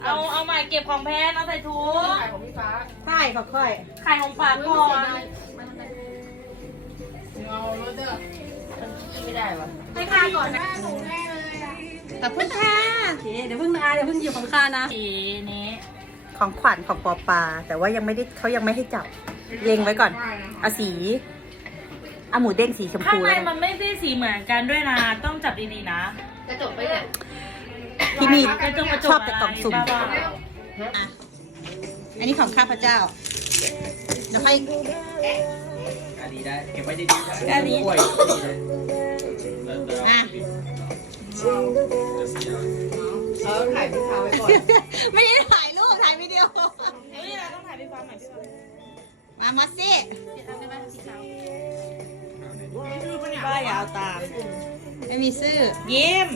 เอาใหม่เก็บของแพนเอาใส่ถุงขายของพี่ฟ้าใช่ขอบค่อยไข่ของฝากก่อนเอารถเด้อมันขี้ไม่ได้วะให้ค่าก่อนนะขอบคุณค่ะโอเคเดี๋ยวเพิ่งหยิบของข้านะสีนี้ของขวัญของปอปาแต่ว่ายังไม่ได้เขายังไม่ให้จับเล็งไว้ก่อนเอาสีเอาหมูเด้งสีชมข้างพูในแล้วกันมันไม่ได้สีเหมือนกันด้วยนะ ต้องจับดีๆนะกระจกไปเนี่ยที่มีกระจกชอบแต่กล่องสุ่มบ้าอ่ะอันนี้ของข้าพเจ้าเดี๋ยวให้อันนี้ได้เก็บไว้ดีๆอันนี้กล้วยอ่ะเอาถ่ายพี่ฟ้าไว้ก่อนไม่ได้ถ่ายรูปถ่ายวิดีโอเฮ้ยเราต้องถ่ายพี่ฟ้าใหม่พี่ฟ้ามามอสซี่ป้ายาวตามไม่มีซื่อยิ้ม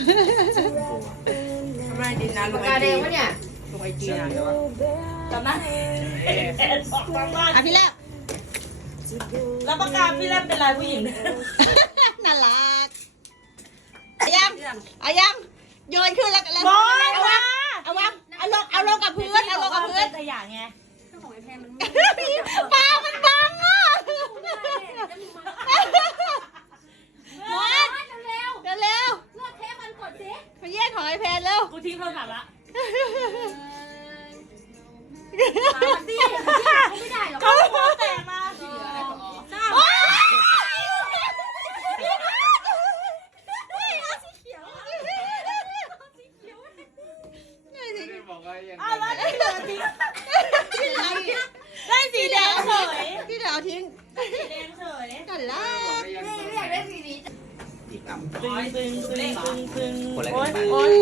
ทำไมดินนะลงไอจีวะเนี่ยลงไอจีนะจำได้บอกจำได้อ่ะพี่แล้วแล้วประกาศพี่แรมเป็นลายผู้หญิงน่ารักเอายังเอายังโยนขึ้นแล้วกันแล้วบอยเอาวางเอาลงกับพื้นเอาลงกับพื้นขยะไงปลามันบังอ่ะหมดเร็วเลือกเทปมันกดสิมาแย่งของไอแพนเร็วกูทิ้งโทรศัพท์ละไม่ได้หรอกเขาหัวแตกมาโอ๊ยอ้าวแล้วที่เหลือทิ้งที่เหลือทิ้งได้สีแดงเฉยที่เหลือเอาทิ้งสีแดงเฉยน่ารักไม่อยากได้สีนี้อีกอ่ะตึงโอ๊ย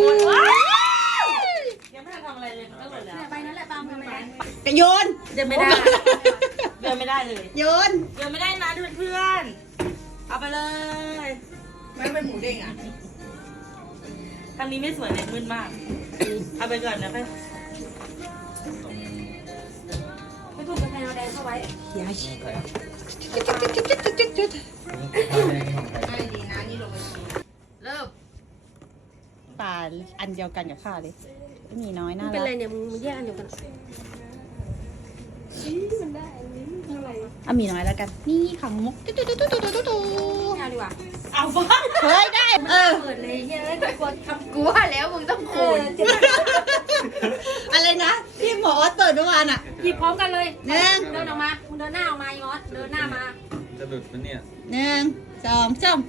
ยังไม่ทันทำอะไรเลยมันก็หมดแล้วไปนั่นแหละปาล์มไปไหนกระโยนเดินไม่ได้เดินไม่ได้เลยโยนเดินไม่ได้นะเพื่อนเอาไปเลยไม่เป็นหมูเด้งอ่ะทางนี้ไม่สวยเลยมืดมากเอาไปก่อนนะไปไม่ถูกกระแพงเอาแดงเข้าไว้อย่าชิจุดไม่ดีนะนี่ลงไอจีเริ่มปลาอันเดียวกันกับข้าเลยมีน้อยน่ารักเป็นไรเนี่ยมึงแยกอันเดียวกันอ่ะมีน้อยแล้วกัน นี่ขังมุกตุ๊เอาดีกว่าเอาบ้าเฮ้ยได้เปิดเลยเฮ้ยกดทำกูว่าแล้วมึงต้องคูณอะไรนะที่หมอเปิดเมื่อวานอ่ะหยิบพร้อมกันเลยหนึ่งเดินออกมามึงเดินหน้าออกมาอีมอสเดินหน้ามาจะหลุดมันเนี่ยหนึ่งสองสาม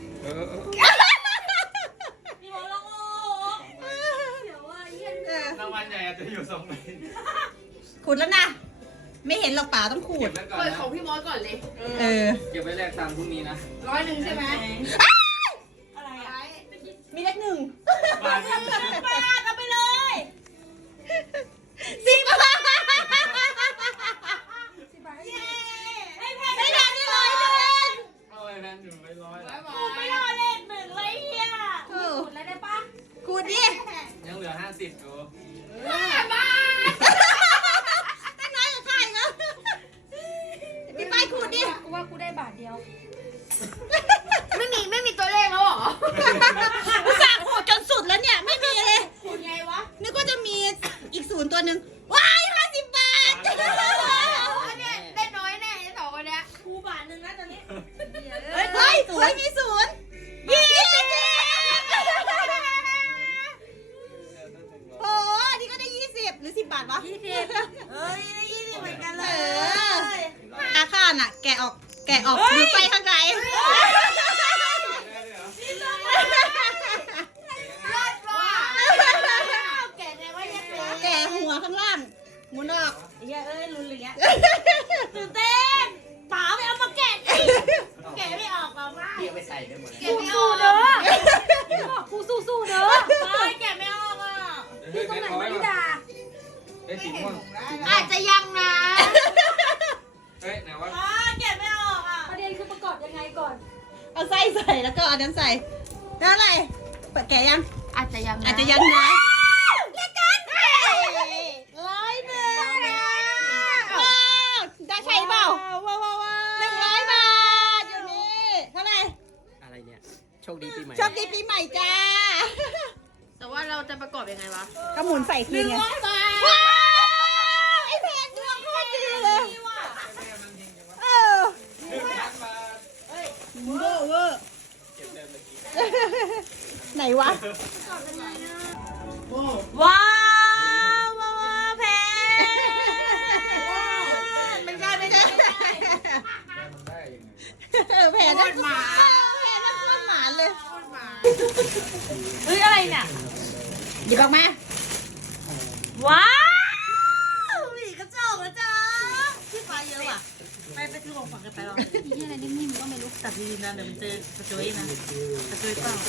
พี่บอลลงโอ้เดี๋ยวว่าเยี่ยนรางวัลใหญ่อาจจะอยู่สองใบขูดแล้วนะ ไม่เห็นหรอกป่าต้องขูเก็ดบไว้ก่อนเปิดนะของพี่มอสก่อนเลยเก็บไว้แลกตังค์พรุ่งนี้นะ 100ใช่ไหมอะไรอ่ะมีเลขหนึ่งบาทแปดเอาไปเลย 10 บาทให้แพนไม่ทันได้ร้อยหนึ่งเอาไว้แพนอยู่ไว้ร้อยกูไม่รอเลขหนึ่งเลยเฮียกดแล้วได้ปะขูดดิยังเหลือ50อยู่ตั้งน้อยกว่าใครนะพี่ป้ายขูดดิกูว่ากูได้บาทเดียว ไม่มีตัวเลขแล้วเหรออุตส่าห์ขูดจนสุดแล้วเนี่ย ไม่มีเลยคุณไงวะนึกว่าจะมีอีก0ตัวหนึ่งว้าย50 บาทเนี่ยได้น้อยแน่ไอ้สองคนเนี้ยกูบาทหนึ่งนะตอนนี้เฮ้ยมี0 โอ้นี่ก็ได้20หรือ10 บาทวะ20 เอ้ย20เหมือนกันเลยอาคารน่ะ แกะออกดูไปข้างในแกะใจว่ายังไงแกะหัวข้างล่างหมุนออกเฮียเอ้ยลุ้นเลยเงี้ยตื่นเต้นป๋าไปเอามาแกะแกะไม่ออกหรอกว่าเก็บไปใส่ได้หมดเลยเก็บไม่ออกเด้อกูสู้ๆเด้อแกะไม่ออกอ่ะที่ตรงไหนวะนิดาเฮ้ยสีม่วงอาจจะยังนะเฮ้ยไหนวะแกะไม่ออกอ่ะประเด็นคือประกอบยังไงก่อนเอาไส้ใส่แล้วก็เอาน้ำใส่แล้วอะไรเปิดแกะยังอาจจะยังอาจจะยังนะเรียกกัน101ว้าวได้ใช่เปล่า100 บาทอยู่นี่เท่าไหร่อะไรเนี่ยโชคดีปีใหม่โชคดีปีใหม่จ้าแต่ว่าเราจะประกอบยังไงวะก็หมุนใส่คืนไง 100 บาว้าวไอ้แพนดวงโคตรดีเลยเออเวอร์เวอร์ไหนวะว้าวว้าวแพนไม่ใช่ไม่ใช่แผลนั่นหมาแผลนั่นโคตรหมาเลยเฮ้ยอะไรเนี่ยหยิบออกมาว้าวหมีกระจอกนะจ๊ะพี่ฟ้าเยอะว่ะไปซื้อของฝากกันไปลองนี่อะไรนิ่มๆก็ไม่รู้ตัดดีๆนะเดี๋ยวมันเจอกระจุยนะกระจุยเปล่า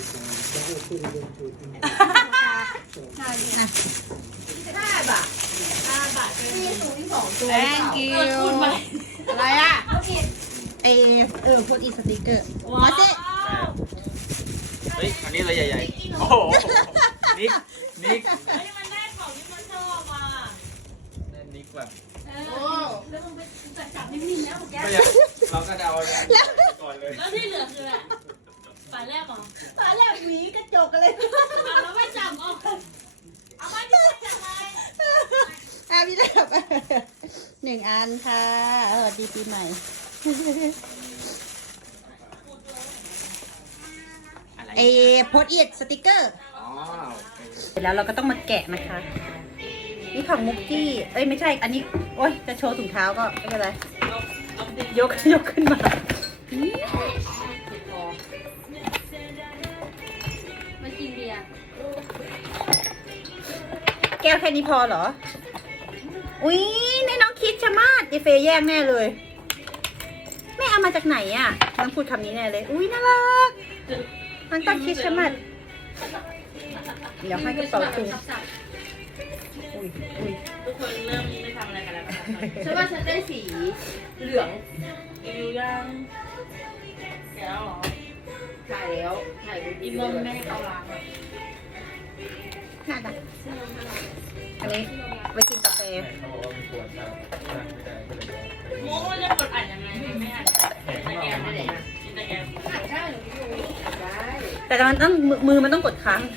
แองกิวอะไรอ่ะพูดอีสติกเกอร์หมอเจ๊เฮ้ย อันนี้อะไรใหญ่ๆ โอ้โห นิกเฮ้ยมันได้ของที่มันชอบมานั่นนิกแบบแล้วมึงไปจับนิ่มๆแล้วแกไม่อยากเราก็เดาก่อนเลยแล้วที่เหลือคืออะไรฝาแรกเหรอตาแรกหวีกระจกกันเลยเอาแล้วไม่จับออกเอามาที่จับไปพี่แบบ 1 อันค่ะสวัสดีปีใหม่อะไรโพสอิทสติกเกอร์อ๋อเสร็จแล้วเราก็ต้องมาแกะนะคะ นี่ของมุกกี้ เอ้ยไม่ใช่ อันนี้ โอ๊ย จะโชว์ถุงเท้าก็ไม่เป็นไร ยกขึ้นมามากินเบียร์แก้วแค่นี้พอเหรอ อุ๊ยในน้องคิดชะมาดเจเฟย์แย่งแน่เลยแม่เอามาจากไหนอ่ะต้องพูดคำนี้แน่เลย อุ๊ยน่ารักน้องต้นคิดชะมาดเดี๋ยวให้กระเป๋าถุงอุ๊ยทุกคนเริ่มไม่ทำอะไรกันแล้วฉันว่าฉันได้สีเหลืองอยู่ยังแกแล้วเหรอถ่ายแล้วถ่ายไปอีนมแม่เอาล้างน่ารักอันนี้ไปกินกาแฟเขาบอกว่ามันปวดมากไม่ได้ก็เลยโม้มันจะกดอัดยังไงไม่อัดตะแกรงไม่ได้กินตะแกรงถ่ายได้เหรอพี่ยูได้แต่มันต้องมือมันต้องกดค้าง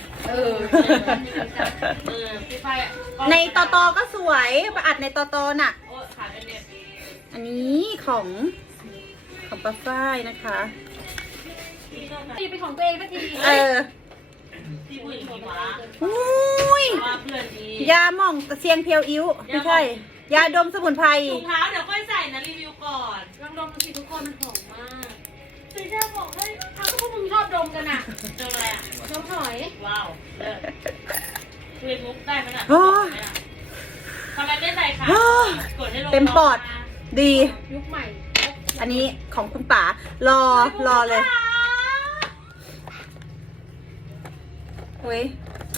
พี่ไฟในตอก็สวยประอัดในตอน่ะโอ้ขาเป็นเน็ตอันนี้ของปลาฝ้ายนะคะพี่เป็นของตัวเองสักที พี่ผู้หญิงดีกว่าอุ้ยว่าเพื่อนดียาหม่องเซียงเพียวอิ้วไม่ใช่ ยาดมสมุนไพรถุงเท้าเดี๋ยวค่อยใส่นะรีวิวก่อนลองดมดูสิทุกคนมันหอมมากซื้อชาบอกให้อ้าวก็พวกมึงชอบดมกันอ่ะเจออะไรอ่ะดมหอยว้าวเลิศคุยมุกได้ไหมน่ะโอ้ยทำไมไม่ใส่ค่ะโอ้ยกดให้ลงเต็มปอด ดียุคใหม่อันนี้ของคุณป๋ารอเลยเว้ย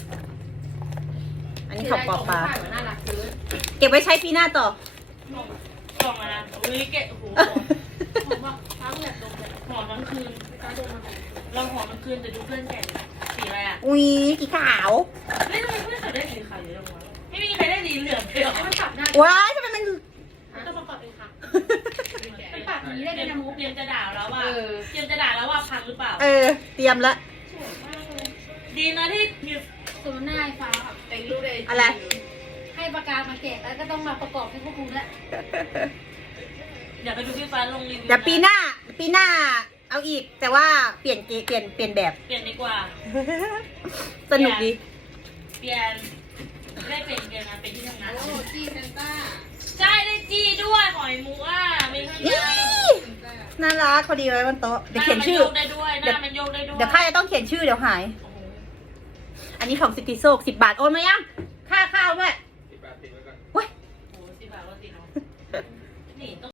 อันนี้ของปอปลาถ่ายมาน่ารักเกินเก็บไว้ใช้ปีหน้าต่อกล่องมานะอุ้ยเกะโอ้โหหอมว่าฟ้าอยากดมเลยหอมทั้งคืนฟ้าดมมาเราหอมทั้งคืนแต่ดูเพื่อนแก่สีอะไรอ่ะอุ้ยกี่ขาวเฮ้ยทำไมเพื่อนเขาได้สีขาวเยอะจังวะไม่มีใครได้สีเหลืองเลยเหรอให้มันปรับได้ว้ายทำไมมันต้องมาปรับเองค่ะมันปรับนี้ได้เลยนะมุกเตรียมจะด่าแล้วว่าเตรียมจะด่าแล้วว่าพังหรือเปล่าเตรียมละสวยมากเลยดีนะที่สมนาฟ้าแต่งรูปเลยอะไรให้ประกาศมาแกะแล้วก็ต้องมาประกอบให้พวกคุณแล้วเดี๋ยวไปดูพี่ฟ้าลงรีวิวเดี๋ยวปีหน้าเอาอีก แต่ว่าเปลี่ยนแบบเปลี่ยนดีกว่าสนุกดีเปลี่ยนได้เป็นเปลี่ยนนะเป็นที่ทำงานโอ้จีเซนต้าใช่ได้จีด้วยหอยมุกอ่ะมีข้างในน่ารักพอดีไว้บนโต๊ะเดี๋ยวเขียนชื่อหน้ามันโยกได้ด้วยหน้ามันโยกได้ด้วยเดี๋ยวข้าจะต้องเขียนชื่อเดี๋ยวหาย อันนี้ของสิทธิโซก10 บาทโอนมายัง